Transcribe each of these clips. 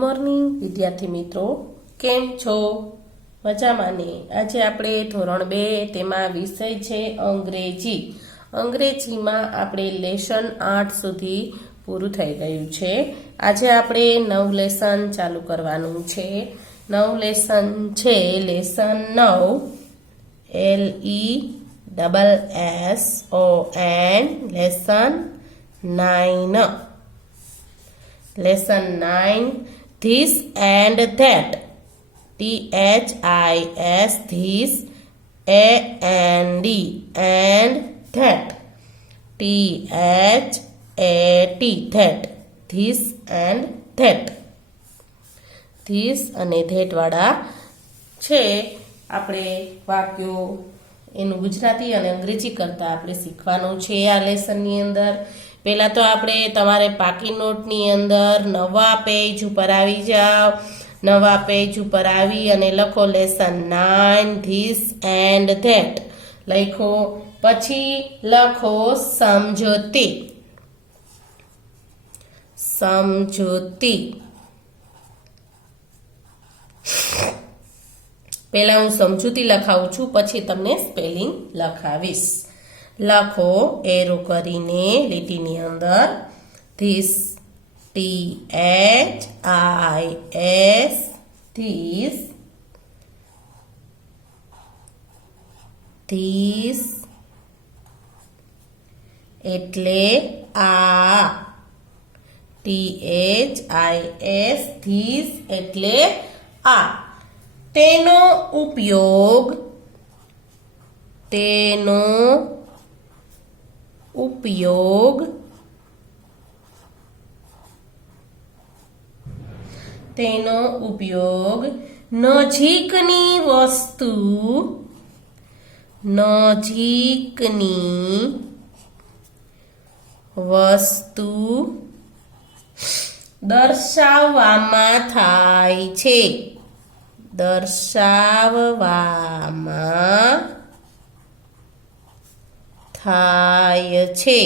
Morning વિદ્યાર્થી મિત્રો, કેમ છો? મજામાં ને? આજે આપણે ધોરણ 2 તેમાં વિષય છે અંગ્રેજી. અંગ્રેજીમાં આપણે લેસન 8 સુધી પૂરું થઈ ગયું છે. આજે આપણે નવું લેસન ચાલુ કરવાનું છે. નવું લેસન છે lesson 9 LESSON lesson 9. Lesson 9 This and That. THIS This AND and That. THAT That. This and That. This અને that વાળા છે. આપણે વાક્યો એનું ગુજરાતી અને અંગ્રેજી કરતા આપણે શીખવાનું છે આ લેસનની અંદર. પહેલાં તો આપણે તમારે પાકી નોટની અંદર નવા પેજ ઉપર આવી જાઓ. નવા પેજ ઉપર આવી અને લખો લેસન 9 ધીસ એન્ડ ધેટ લખો. પછી લખો સમજૂતી. સમજૂતી પહેલાં હું સમજૂતી લખાવું છું, પછી તમને સ્પેલિંગ લખાવીશ. લખો એરો કરીને લીટીની અંદર ધીસ THIS ધીસ. ધીસ એટલે આ. THIS ધીસ એટલે આ. તેનો ઉપયોગ. તેનો ઉપયોગ. તેનો ઉપયોગ નજીકની વસ્તુ. નજીકની વસ્તુ દર્શાવવામાં થાય છે. દર્શાવવામાં થાય છે.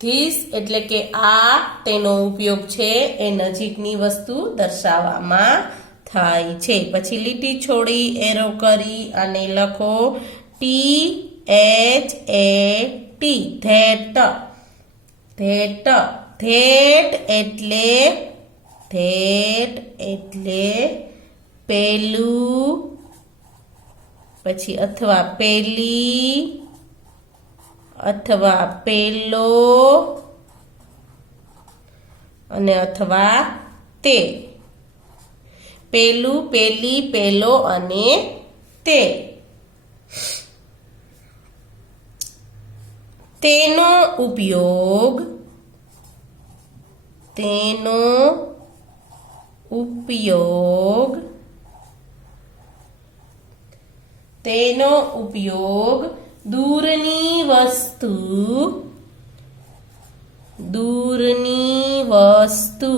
ધીસ એટલે કે આ તેનો ઉપયોગ છે, એ નજીકની વસ્તુ દર્શાવવામાં થાય છે. પછી લીટી છોડી એરો કરી અને લખો THAT ધેટ. ધેટ. ધેટ એટલે ધેટ એટલે પેલું, પછી અથવા પેલી અથવા પેલો અને અથવા તે. પેલું, પેલી, પેલો અને તે. તેનો ઉપયોગ. તેનો ઉપયોગ. તેનો ઉપયોગ દૂરની વસ્તુ. દૂરની વસ્તુ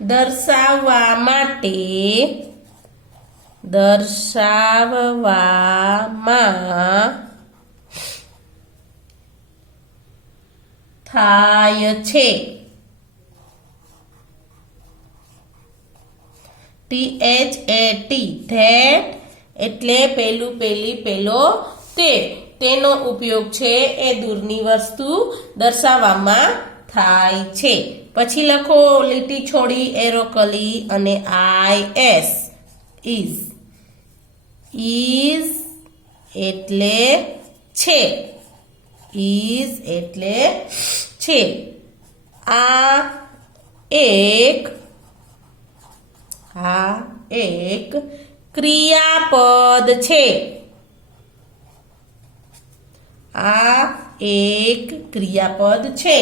દર્શાવવા માટે. દર્શાવવામાં થાય છે. THAT ધેટ એટલે પેલું, પેલી, પેલો, તે. તેનો ઉપયોગ છે એ દૂરની વસ્તુ દર્શાવવામાં થાય છે. પછી લખો લીટી છોડી એરો કરી અને IS ઇઝ. ઇઝ એટલે છે. ઇઝ એટલે છે. આ એક ક્રિયાપદ છે. આ એક ક્રિયાપદ છે.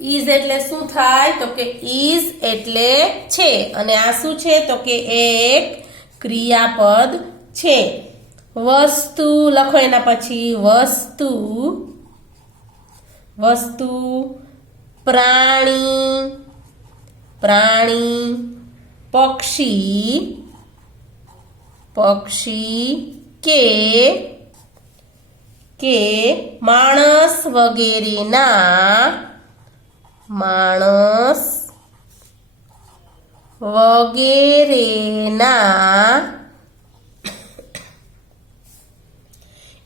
ઇઝ એટલે શું થાય તો કે ઇઝ એટલે છે, અને આ શું છે તો કે એક ક્રિયાપદ છે. વસ્તુ લખો એના પછી વસ્તુ. વસ્તુ પ્રાણી. પ્રાણી. પક્ષી. પક્ષી કે કે માણસ વગેરેના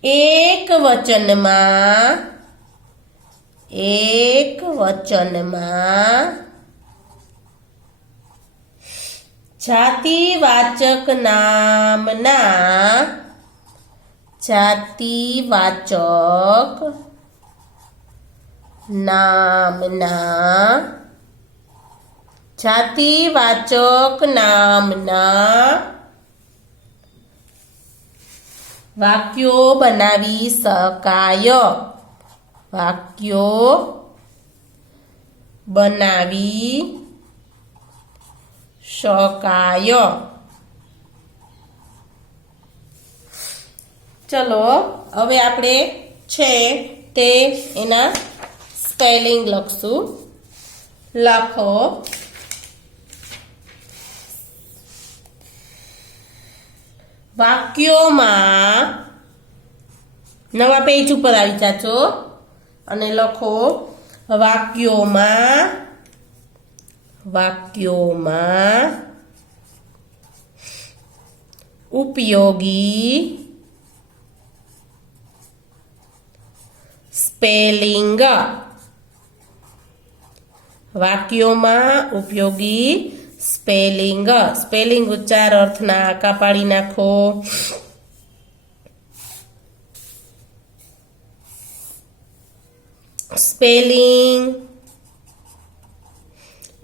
એક વચનમાં જાતિવાચક નામના વાક્યો બનાવી શકાય. ચલો હવે આપણે છે તે એના સ્પેલિંગ લખશું. લખો વાક્યોમાં, નવા પેજ ઉપર આવી જાજો અને લખો વાક્યોમાં ઉપયોગી સ્પેલિંગ. સ્પેલિંગ ઉચ્ચાર અર્થના આકા પાડી નાખો. સ્પેલિંગ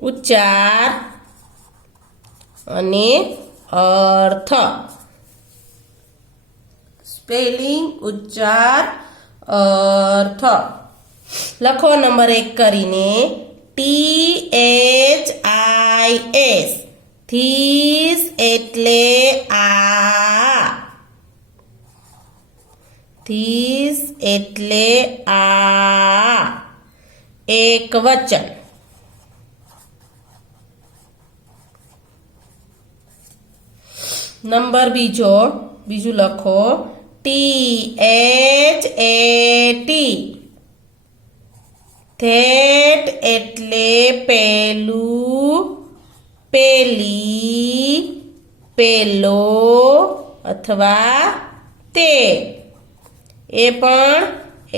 ઉચ્ચાર અને અર્થ. સ્પેલિંગ ઉચ્ચાર અર્થ લખો નંબર 1 કરીને. THIS થીસ એટલે આ. એક વચન. નંબર બીજું લખો THAT થેટ એટલે પેલું, પેલી, પેલો અથવા તે. એ પણ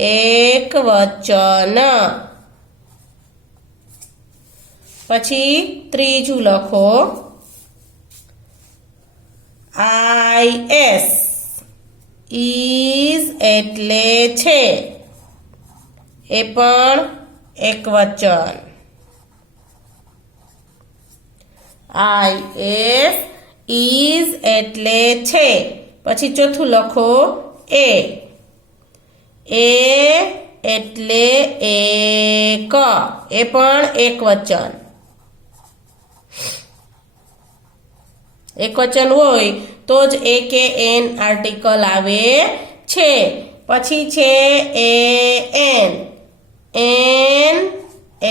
એક વચન. પછી ત્રીજું લખો IS ઇઝ એટલે છે. એ પણ એક વચન. IS ઇઝ એટલે છે. પછી ચોથું લખો એ એટલે એક. એ પણ એક વચન. એક વચન હોય તો જ એ કે એન આર્ટિકલ આવે છે. પછી છે એન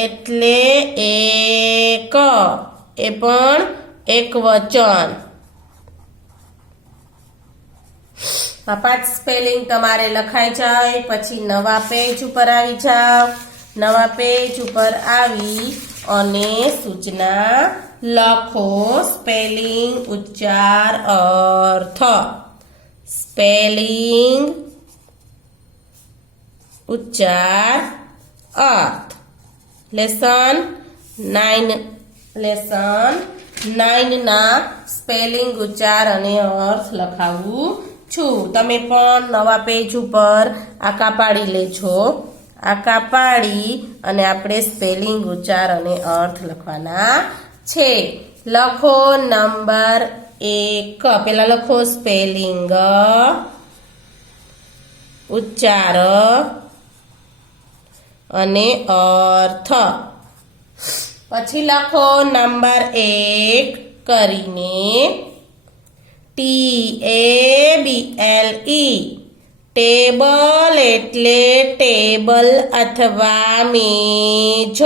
એટલે એક. એ પણ એક વચન. આ 5 સ્પેલિંગ તમારે લખાઈ જાય. પછી નવા પેજ ઉપર આવી જાઓ. નવા પેજ ઉપર આવી અને સૂચના લખો. સ્પેલિંગ ઉચ્ચાર અર્થ. સ્પેલિંગ ઉચ્ચાર અર્થ. લેસન 9 ના સ્પેલિંગ ઉચ્ચાર અને અર્થ લખાવું છું. તમે પણ નવા પેજ ઉપર આકા પાડી લેજો. આકા પાડી અને આપણે સ્પેલિંગ ઉચ્ચાર અને અર્થ લખવાના છે. લખો નંબર 1. પહેલા લખો સ્પેલિંગ ઉચ્ચાર અને અર્થ. પછી લખો નંબર 1 કરીને TABLE ટેબલ એટલે ટેબલ અથવા મેજ.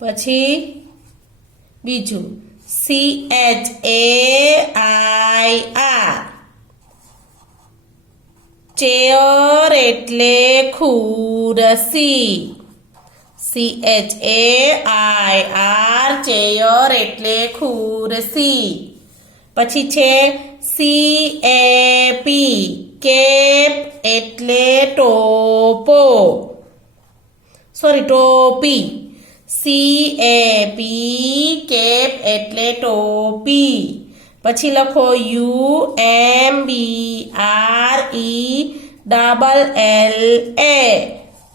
પછી બીજું CHAIR ચેયર એટલે ખુરશી. CHAIR ચેયર એટલે ખુરશી. પછી છે CAP કેપ એટલે ટોપો, ટોપી. CAP કેપ એટલે ટોપી. પછી લખો UMBRELLA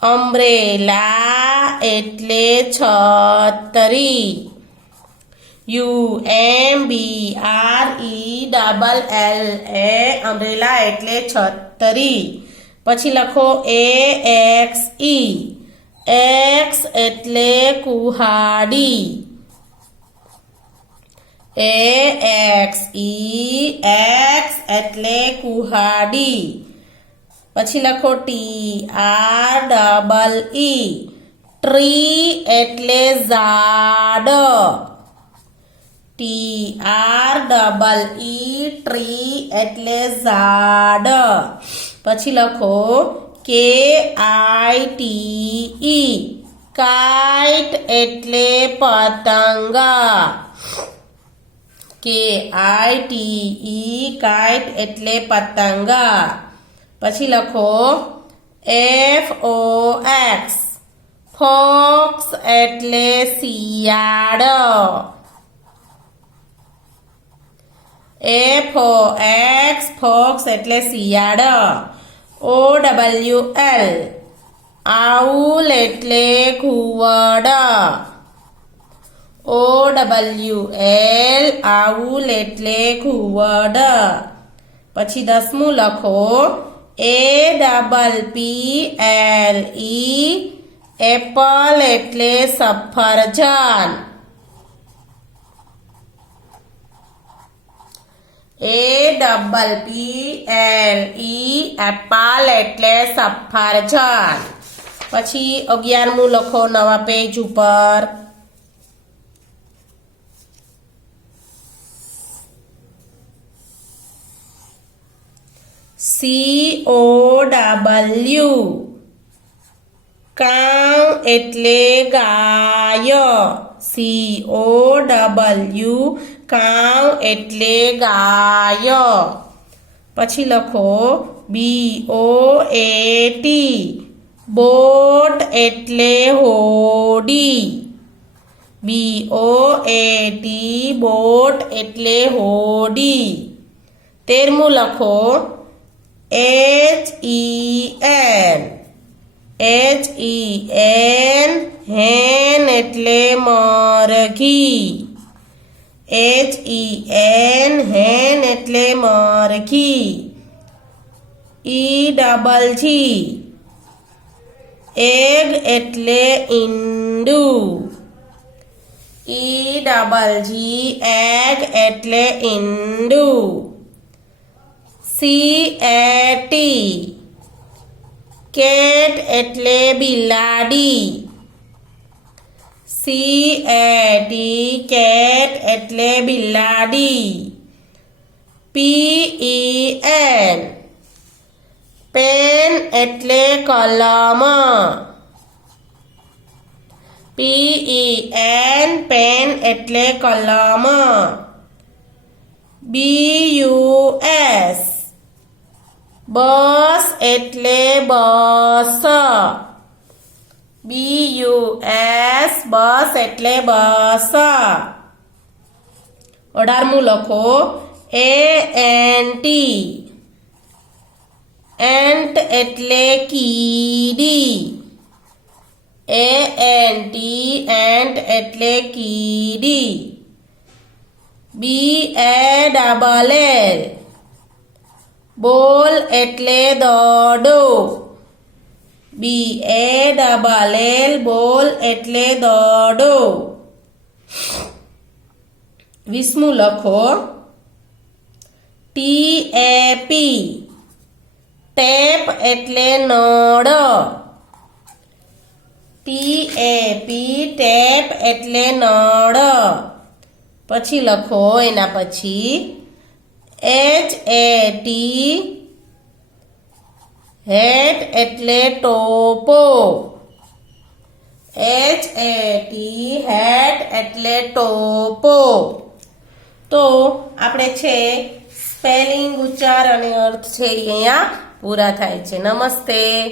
અમ્બ્રેલા એટલે છતરી. UMBRELLA અમ્બ્રેલા એટલે છતરી. પછી લખો AXE X એટલે કુહાડી. AXE X એટલે કુહાડી. પછી લખો TREE ટ્રી એટલે ઝાડ. TREE ટ્રી એટલે ઝાડ. પછી લખો KITE કાઇટ એટલે પતંગા. KITE કાઇટ એટલે પતંગા. પછી લખો FOX ફોક્સ એટલે શિયાળ. FOX ફોક્સ એટલે શિયાળ. OWL આઉલ એટલે ઘુવડ. OWL આઉલ એટલે ઘુવડ. પછી 10મું લખો APPLE એપલ એટલે સફરજન. APPLE એપલ એટલે સફરજન. પછી 11મું લખો નવા પેજ ઉપર COW કાઉ એટલે ગાય. COW કાઉ એટલે ગાય. પછી લખો BOAT બોટ એટલે હોડી. BOAT બોટ એટલે હોડી. 13મું લખો HEN હેન એટલે મરઘી. HEN હેન એટલે મરઘી. EGG એગ એટલે ઈંડું. EGG એગ એટલે ઈંડું. CAT કેટ એટલે બિલાડી. CAT કેટ એટલે બિલાડી. PEN પેન એટલે કલમ. PEN પેન એટલે કલમ. BUS બસ એટલે બસ. BUS બસ એટલે બસ. 18મું લખો ANT એન્ટ એટલે કીડી. ANT એન્ટ એટલે કીડી. BALL બોલ એટલે દડો. BALL બોલ એટલે દડો. 20મું લખો TAP ટેપ એટલે નળ. TAP ટેપ એટલે નળ. પછી લખો એના પછી HAT હેટ એટલે ટોપો. HAT હેટ એટલે ટોપો. તો આપણે છે સ્પેલિંગ, ઉચ્ચાર અને અર્થ છે એ અહીંયા પૂરા થાય છે. નમસ્તે.